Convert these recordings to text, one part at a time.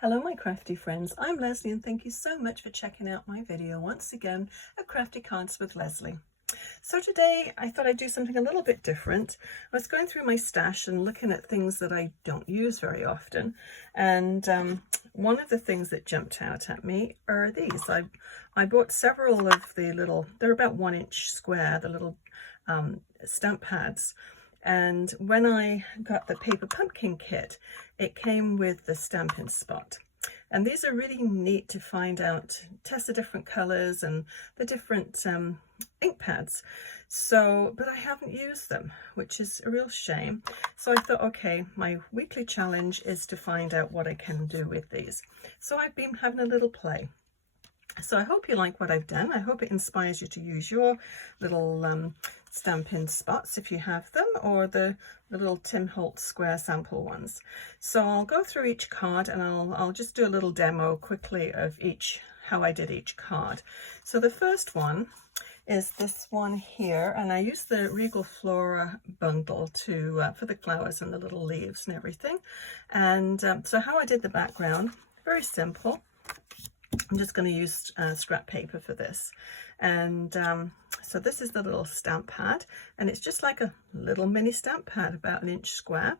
Hello my crafty friends, I'm Leslie and thank you so much for checking out my video once again at Crafty Cards with Leslie. So today I thought I'd do something a little bit different. I was going through my stash and looking at things that I don't use very often, and one of the things that jumped out at me are these. I bought several of the little, they're about 1 inch square, the little stamp pads. And when I got the paper pumpkin kit, it came with the Stampin Spot. And these are really neat to find out, test the different colors and the different ink pads. But I haven't used them, which is a real shame. So I thought, okay, my weekly challenge is to find out what I can do with these. So I've been having a little play. So I hope you like what I've done. I hope it inspires you to use your little Stampin Spots if you have them, or the little Tim Holtz square sample ones. So I'll go through each card and I'll just do a little demo quickly of how I did each card. So the first one is this one here, and I used the Regal Flora bundle for the flowers and the little leaves and everything. And so how I did the background, very simple. I'm just going to use scrap paper for this. And so this is the little stamp pad, and it's just like a little mini stamp pad, about 1 inch square.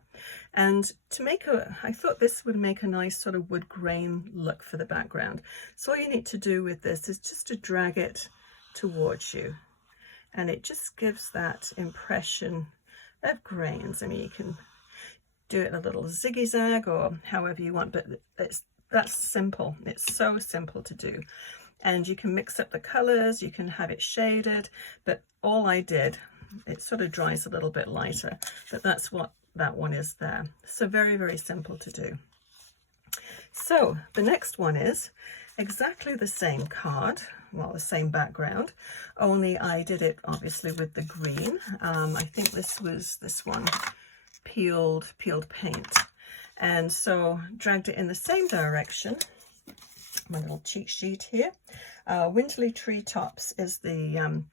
And I thought this would make a nice sort of wood grain look for the background. So all you need to do with this is just to drag it towards you, and it just gives that impression of grains. I mean, you can do it a little zigzag or however you want, but that's simple. It's so simple to do. And you can mix up the colors, you can have it shaded, but all I did, it sort of dries a little bit lighter, but that's what that one is there. So very, very simple to do. So the next one is exactly the same card, well, the same background, only I did it obviously with the green. I think this was this one, peeled paint. And so dragged it in the same direction. My little cheat sheet here. Winterly Treetops is the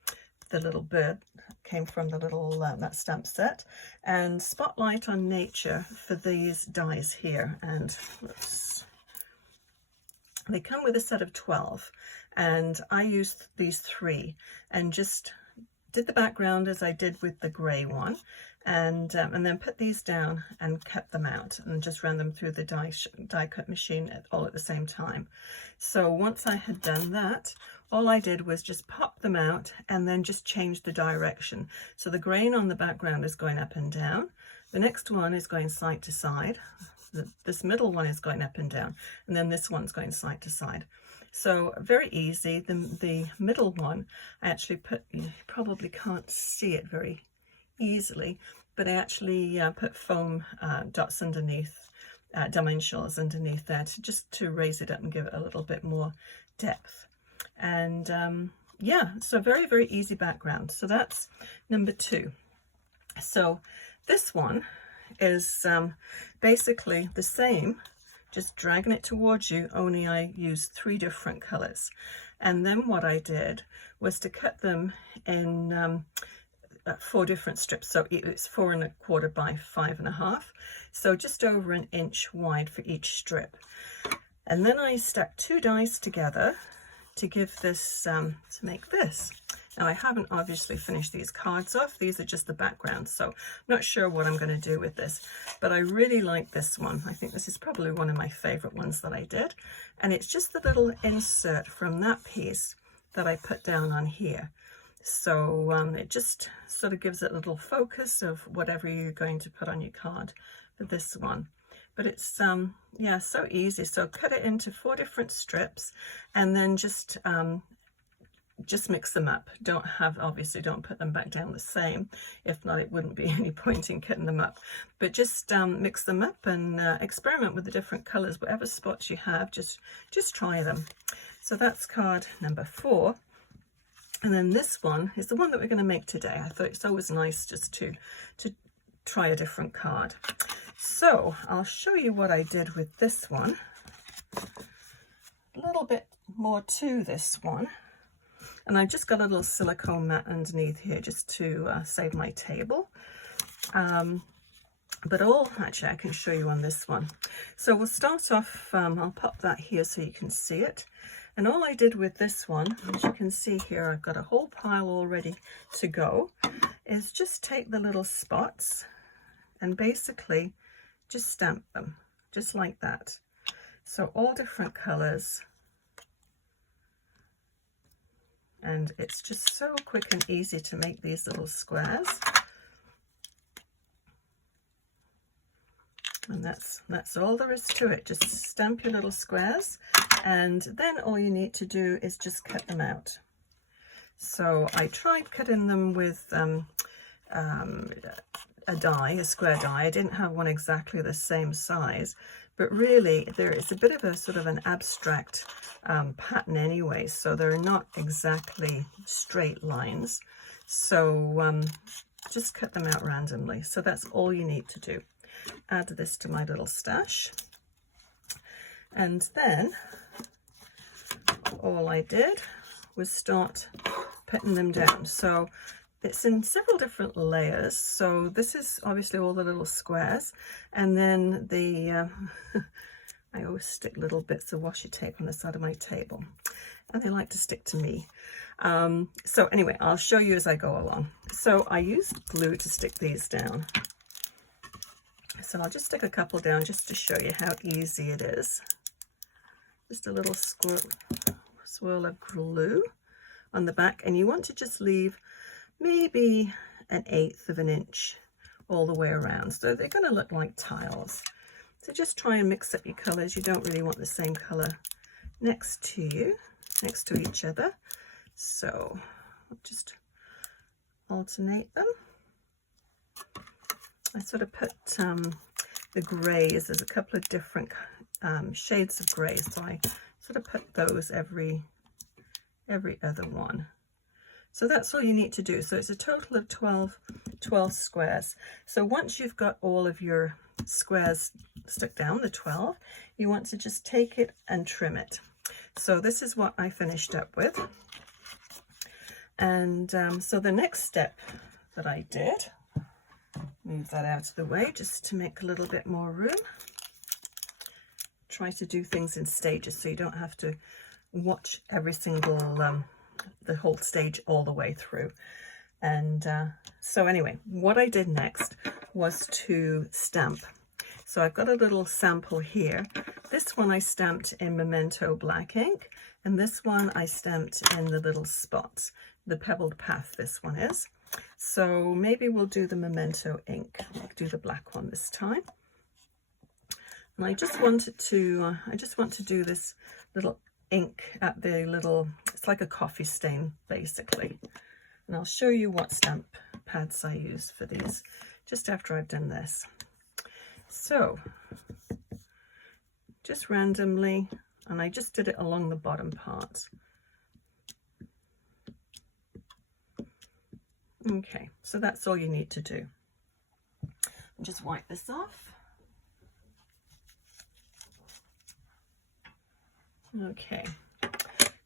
little bird, came from the little that stamp set, and Spotlight on Nature for these dies here. And they come with a set of 12, and I used these 3 and just did the background as I did with the grey one, and then put these down and cut them out and just ran them through the die cut machine all at the same time. So once I had done that, all I did was just pop them out and then just change the direction. So the grain on the background is going up and down. The next one is going side to side. This middle one is going up and down, and then this one's going side to side. So very easy. The middle one, I actually you probably can't see it very easily, but I actually put foam dots underneath, dimensionals underneath there, just to raise it up and give it a little bit more depth. And yeah, so very, very easy background. So that's number 2. So this one is basically the same, just dragging it towards you, only I used 3 different colors. And then what I did was to cut them in 4 different strips. So it's 4 1/4 by 5 1/2, so just over 1 inch wide for each strip. And then I stuck 2 dies together to give this, to make this. Now I haven't obviously finished these cards off. These are just the background, so I'm not sure what I'm going to do with this, but I really like this one. I think this is probably one of my favorite ones that I did, and it's just the little insert from that piece that I put down on here. So it just sort of gives it a little focus of whatever you're going to put on your card for this one. But it's yeah, so easy. So cut it into 4 different strips, and then just mix them up. Obviously don't put them back down the same. If not, it wouldn't be any point in cutting them up. But just mix them up and experiment with the different colors. Whatever spots you have, just try them. So that's card number 4. And then this one is the one that we're going to make today. I thought it's always nice just to try a different card. So I'll show you what I did with this one. A little bit more to this one. And I just got a little silicone mat underneath here just to save my table. But actually I can show you on this one. So we'll start off, I'll pop that here so you can see it. And all I did with this one, as you can see here, I've got a whole pile all ready to go, is just take the little spots and basically just stamp them, just like that. So all different colors. And it's just so quick and easy to make these little squares. And that's all there is to it. Just stamp your little squares, and then all you need to do is just cut them out. So I tried cutting them with a square die. I didn't have one exactly the same size, but really there is a bit of a sort of an abstract pattern anyway, so they're not exactly straight lines. So just cut them out randomly. So that's all you need to do. Add this to my little stash, and then all I did was start putting them down. So it's in several different layers. So this is obviously all the little squares, and then the I always stick little bits of washi tape on the side of my table, and they like to stick to me. So anyway, I'll show you as I go along. So I used glue to stick these down. So I'll just stick a couple down just to show you how easy it is. Just a little swirl of glue on the back, and you want to just leave maybe 1/8 of an inch all the way around. So they're going to look like tiles. So just try and mix up your colors. You don't really want the same color next to each other. So I'll just alternate them. I sort of put the grays, there's a couple of different shades of grey, so I sort of put those every other one. So that's all you need to do. So it's a total of 12 squares. So once you've got all of your squares stuck down, the 12, you want to just take it and trim it. So this is what I finished up with. And so the next step that I did, move that out of the way just to make a little bit more room. Try to do things in stages so you don't have to watch every single, the whole stage all the way through. And so anyway, what I did next was to stamp. So I've got a little sample here. This one I stamped in Memento black ink, and this one I stamped in the little spots, the Pebbled Path this one is. So maybe we'll do the Memento ink. I'll do the black one this time. And I just want to do this little ink at the little, it's like a coffee stain basically. And I'll show you what stamp pads I use for these just after I've done this. So just randomly, and I just did it along the bottom part. Okay, so that's all you need to do. I'll just wipe this off. Okay,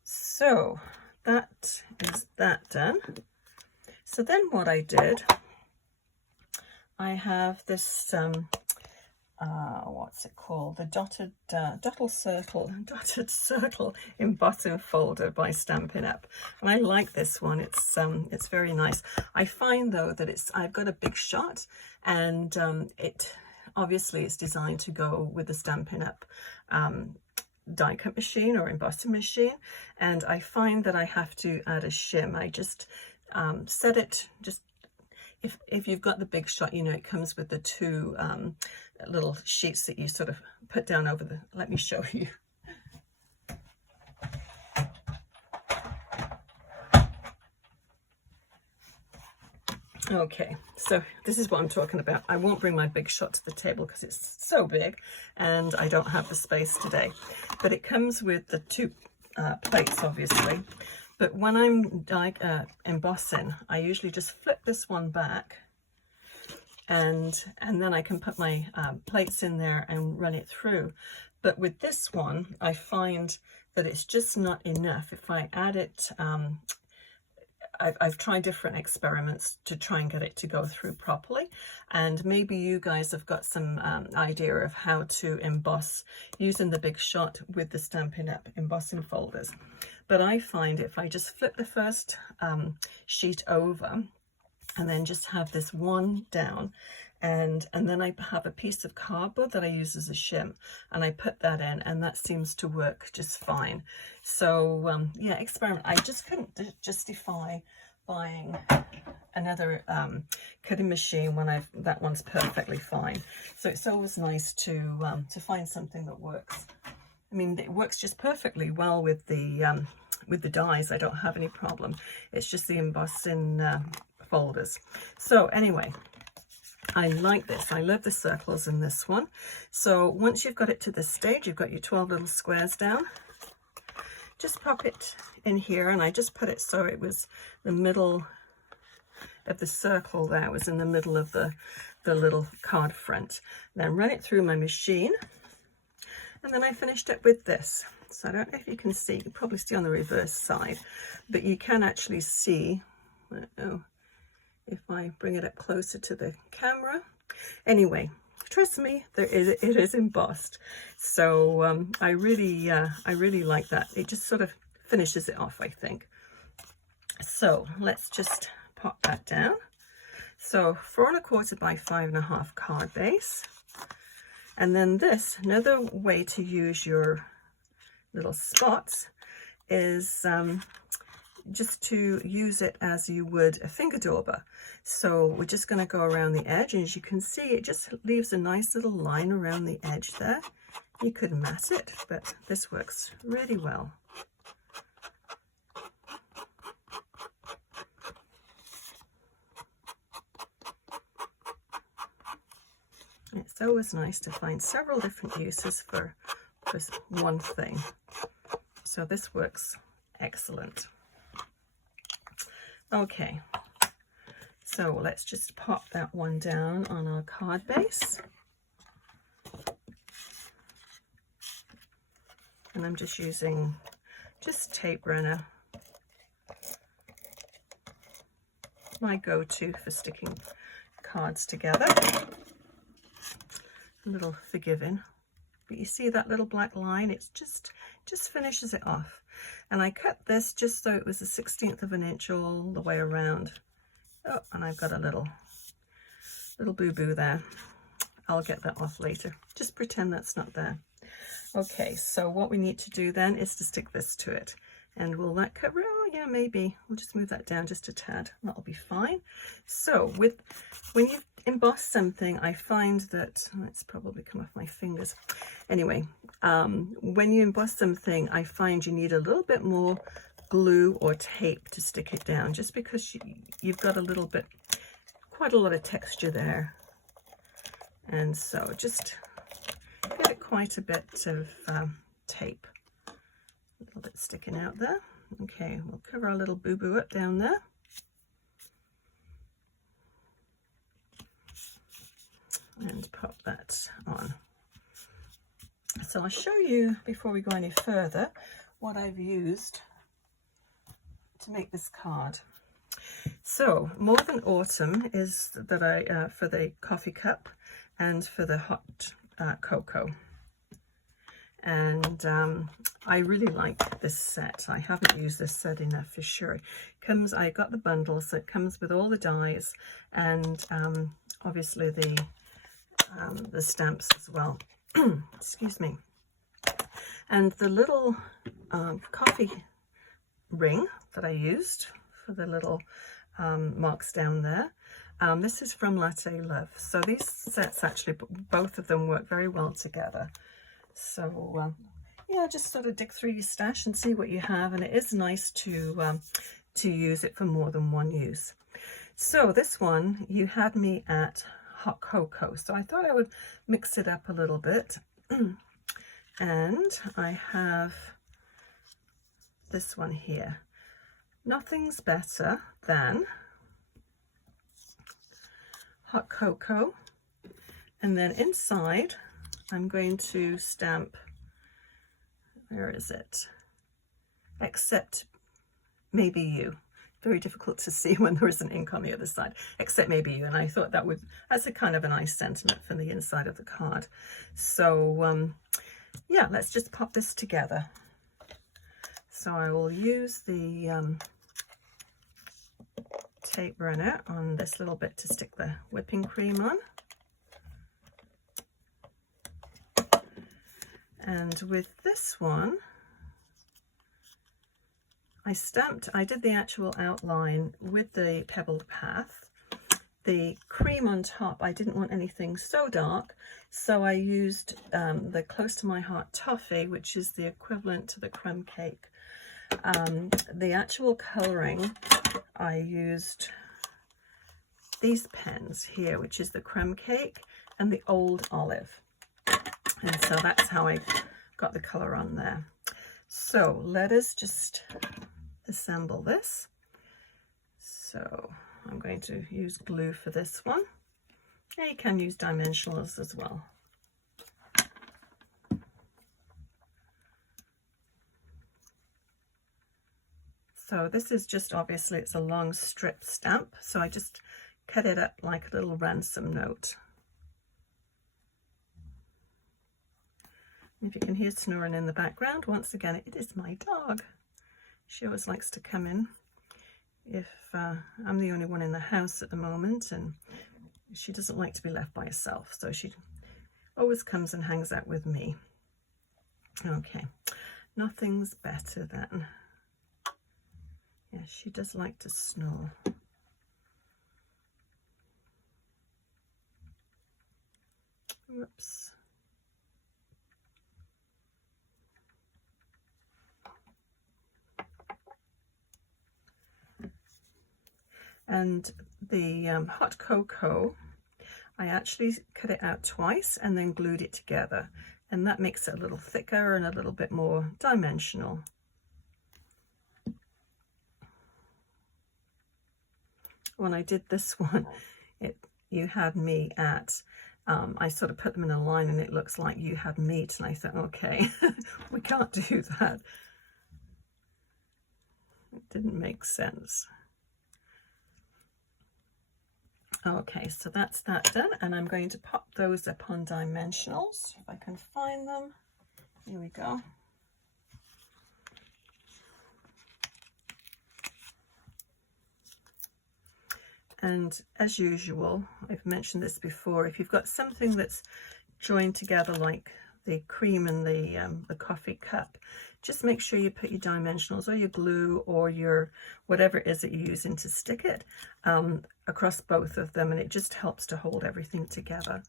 so that is that done. So then what I did, I have this, what's it called? The dotted circle embossing folder by Stampin' Up. And I like this one. It's very nice. I find though that I've got a big shot, and it obviously it's designed to go with the Stampin' Up die cut machine or embossing machine, and I find that I have to add a shim. I just set it, just if you've got the big shot, you know it comes with the two little sheets that you sort of put down over the, let me show you. Okay, so this is what I'm talking about. I won't bring my big shot to the table because it's so big and I don't have the space today. But it comes with the two plates, obviously. But when I'm embossing, I usually just flip this one back, and then I can put my plates in there and run it through. But with this one, I find that it's just not enough. If I add it I've tried different experiments to try and get it to go through properly, and maybe you guys have got some idea of how to emboss using the Big Shot with the Stampin' Up! Embossing folders. But I find if I just flip the first sheet over and then just have this one down, and then I have a piece of cardboard that I use as a shim, and I put that in, and that seems to work just fine. So yeah, experiment. I just couldn't justify buying another cutting machine when that one's perfectly fine. So it's always nice to find something that works. I mean, it works just perfectly well with the dies. I don't have any problem. It's just the embossing folders. So anyway, I like this. I love the circles in this one. So once you've got it to this stage, you've got your 12 little squares down. Just pop it in here, and I just put it so it was the middle of the circle there, was in the middle of the little card front. Then run it through my machine, and then I finished it with this. So I don't know if you can see, you can probably see on the reverse side, but you can actually see, if I bring it up closer to the camera. Anyway, trust me, it is embossed. So I really like that. It just sort of finishes it off, I think. So let's just pop that down. So 4 1/4 by 5 1/2 card base. And then this, another way to use your little spots is just to use it as you would a finger dauber. So we're just going to go around the edge, and as you can see, it just leaves a nice little line around the edge there. You could mat it, but this works really well. It's always nice to find several different uses for one thing. So this works excellent. Okay, so let's just pop that one down on our card base. And I'm just using tape runner, my go-to for sticking cards together. A little forgiving, but you see that little black line? It's just finishes it off. And I cut this just so it was a 1/16 of an inch all the way around. Oh, and I've got a little boo-boo there. I'll get that off later. Just pretend that's not there. Okay, so what we need to do then is to stick this to it. And will that cut? Oh yeah, maybe. We'll just move that down just a tad. That'll be fine. So when you emboss something, I find that, it's probably come off my fingers. Anyway, when you emboss something, I find you need a little bit more glue or tape to stick it down, just because you've got quite a lot of texture there. And so just give it quite a bit of tape. A little bit sticking out there. Okay, we'll cover our little boo-boo up down there. And pop that on. So I'll show you, before we go any further, what I've used to make this card. So More Than Autumn is that I for the coffee cup and for the hot cocoa. And I really like this set. I haven't used this set enough for sure. I got the bundle, so it comes with all the dies and obviously the stamps as well. Excuse me. And the little coffee ring that I used for the little marks down there, this is from Latte Love. So these sets, actually, both of them work very well together. So yeah, just sort of dig through your stash and see what you have, and it is nice to use it for more than one use. So this one, you had me at hot cocoa, so I thought I would mix it up a little bit. And I have this one here. Nothing's better than hot cocoa, and then inside I'm going to stamp, where is it? Except Maybe You. very difficult to see when there isn't ink on the other side, except maybe you. And I thought that's a kind of a nice sentiment from the inside of the card. So yeah, let's just pop this together. So I will use the tape runner on this little bit to stick the whipping cream on. And with this one, I did the actual outline with the Pebbled path. The cream on top, I didn't want anything so dark, so I used the Close to My Heart Toffee, which is the equivalent to the crumb cake. The actual colouring, I used these pens here, which is the crumb cake and the Old Olive. And so that's how I got the colour on there. So let us just assemble this. So I'm going to use glue for this one. Yeah, you can use dimensionals as well. So this is just, obviously it's a long strip stamp, so I just cut it up like a little ransom note. If you can hear snoring in the background, once again, it is my dog. She always likes to come in if I'm the only one in the house at the moment, and she doesn't like to be left by herself, so she always comes and hangs out with me. Okay, nothing's better than, yeah, she does like to snore. Whoops. And the hot cocoa, I actually cut it out twice and then glued it together, and that makes it a little thicker and a little bit more dimensional. When I did this one, you had me at, I sort of put them in a line and it looks like you had meat, and I thought, okay, we can't do that. It didn't make sense. Okay, so that's that done, and I'm going to pop those up on dimensionals, if I can find them. Here we go. And as usual, I've mentioned this before, if you've got something that's joined together like the cream and the coffee cup, just make sure you put your dimensionals or your glue or your whatever it is that you're using to stick it across both of them, and it just helps to hold everything together.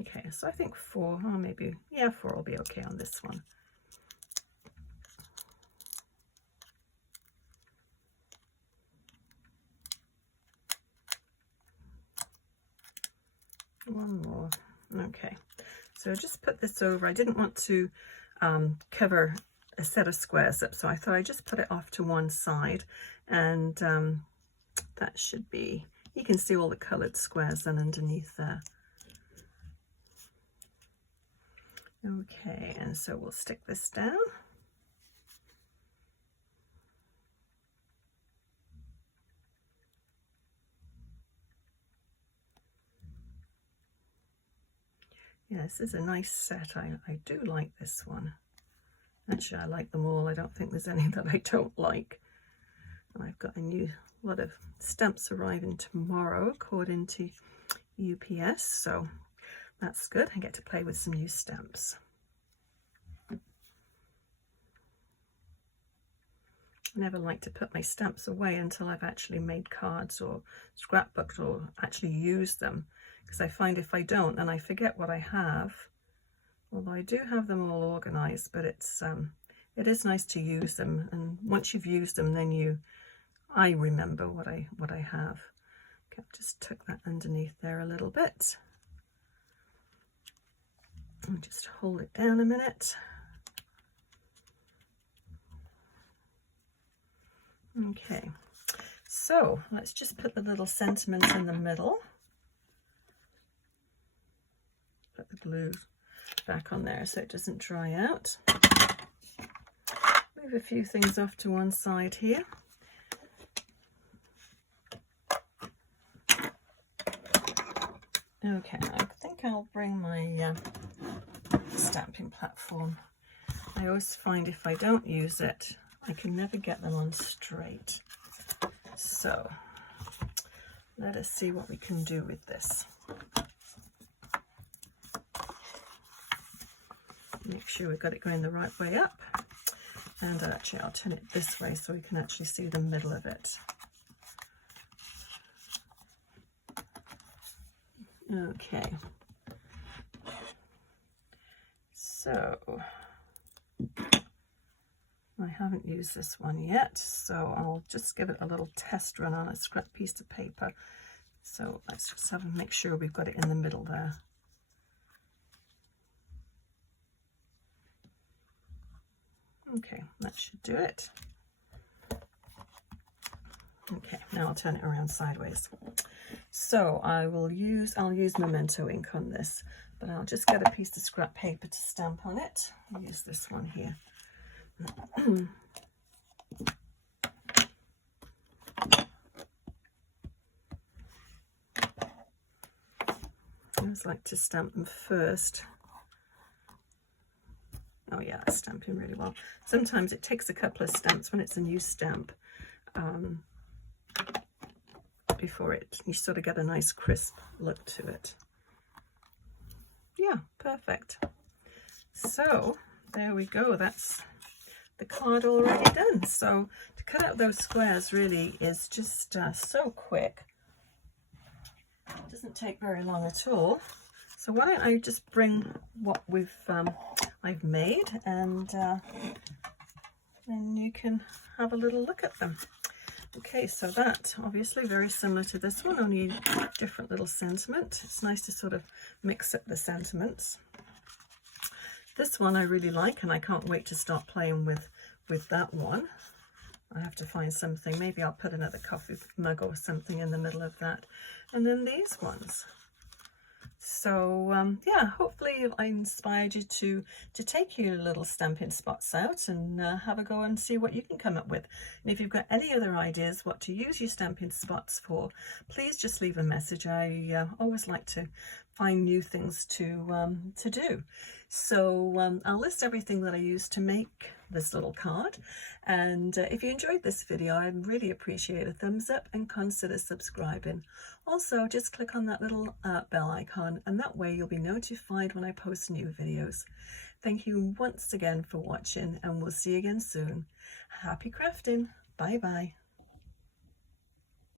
Okay, so I think 4, or maybe, yeah, 4 will be okay on this one. One more. Okay, so just put this over. I didn't want to cover a set of squares up, so I thought I'd just put it off to one side, and that should be, you can see all the coloured squares then underneath there. Okay, and so we'll stick this down. Yeah, this is a nice set. I do like this one. Actually, I like them all. I don't think there's any that I don't like. And I've got a new lot of stamps arriving tomorrow according to UPS, so that's good. I get to play with some new stamps. I never like to put my stamps away until I've actually made cards or scrapbooked or actually used them, because I find if I don't, then I forget what I have. Although I do have them all organized, but it is nice to use them, and once you've used them, then I remember what I have. Okay, I'll just tuck that underneath there a little bit. I'll just hold it down a minute. Okay, so let's just put the little sentiment in the middle. Put the glue back on there so it doesn't dry out. Move a few things off to one side here. Okay, I think I'll bring my stamping platform. I always find if I don't use it, I can never get them on straight. So let us see what we can do with this. Make sure we've got it going the right way up. And actually I'll turn it this way so we can actually see the middle of it. Okay. So I haven't used this one yet, so I'll just give it a little test run on a scrap piece of paper. So let's just make sure we've got it in the middle there. Okay, that should do it. Okay, now I'll turn it around sideways. So I'll use Memento ink on this, but I'll just get a piece of scrap paper to stamp on it. I'll use this one here. I always like to stamp them first. Oh yeah, it's stamping really well. Sometimes it takes a couple of stamps when it's a new stamp before you sort of get a nice crisp look to it. Yeah, perfect. So there we go, that's the card already done. So to cut out those squares really is just so quick. It doesn't take very long at all. So why don't I just bring what I've made, and you can have a little look at them. Okay, so that obviously very similar to this one, only different little sentiment. It's nice to sort of mix up the sentiments. This one I really like, and I can't wait to start playing with that one. I have to find something. Maybe I'll put another coffee mug or something in the middle of that. And then these ones. So yeah, hopefully I inspired you to take your little Stampin' Spots out and have a go and see what you can come up with. And if you've got any other ideas what to use your Stampin' Spots for, please just leave a message. I always like to find new things to do. So I'll list everything that I used to make this little card, and if you enjoyed this video, I'd really appreciate a thumbs up and consider subscribing. Also, just click on that little bell icon, and that way you'll be notified when I post new videos. Thank you once again for watching, and we'll see you again soon. Happy crafting. Bye bye.